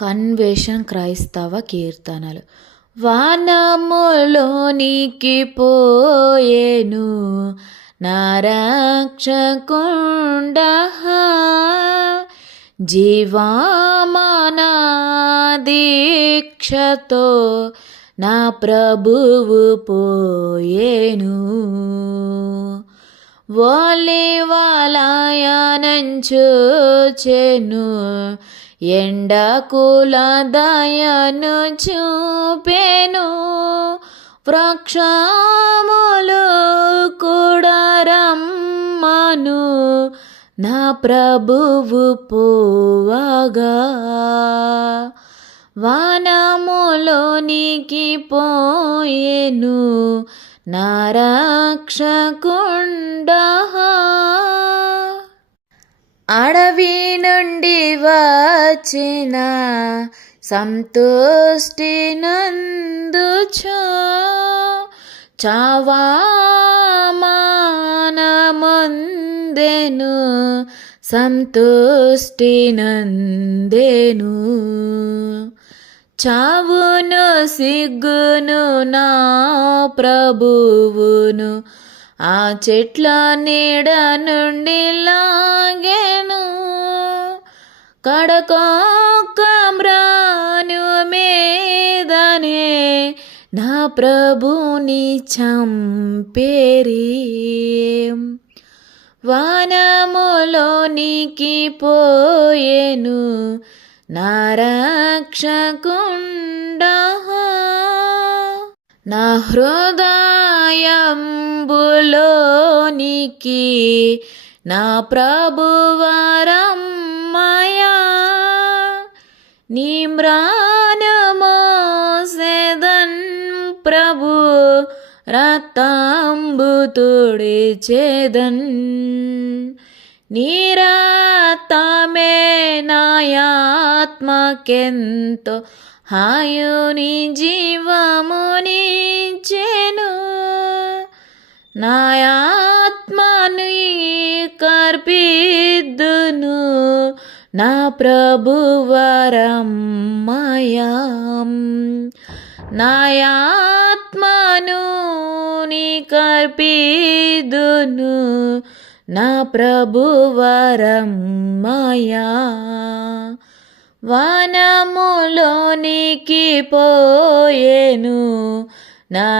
కన్వేషన్ క్రైస్తవ కీర్తనలు. వానములోనికి పోయేను నా రక్షకుండ దీక్షతో నా ప్రభువు పోయేను. ఓలి చెను ఎండకుల దయను చూపెను వృక్షములు కూడా రమ్మను నా ప్రభువు పోవగా. వానములోనికి పోయేను నారాక్షకుండహా అడవి నుండి వచ్చిన సంతుష్టి నందుచో చావామానమందెను సంతుష్టి నందెను చావును సిగ్గును నా ప్రభువును ఆ చెట్ల నీడ నుండి లాగెను. కడకొక్క మ్రాను మీదనే నా ప్రభుని చంపేరి. వానములోనికి పోయేను నా రక్షకుండ. నా హృదయంబులోనికి నా ప్రభువరమ్మయా నీ మ్రానమోసెదన్ ప్రభు రతంబు తుడిచేదన్ నీరాతమే నాయాత్మకెంతో హాయుని జీవమునిచ్చెను. నాయా కర్పిద్దును నా ప్రభువరమ్మయాం నాయాత్మను నీ కర్పిద్దును నా ప్రభువరమ్మయా వనములోనికి పోయేను నా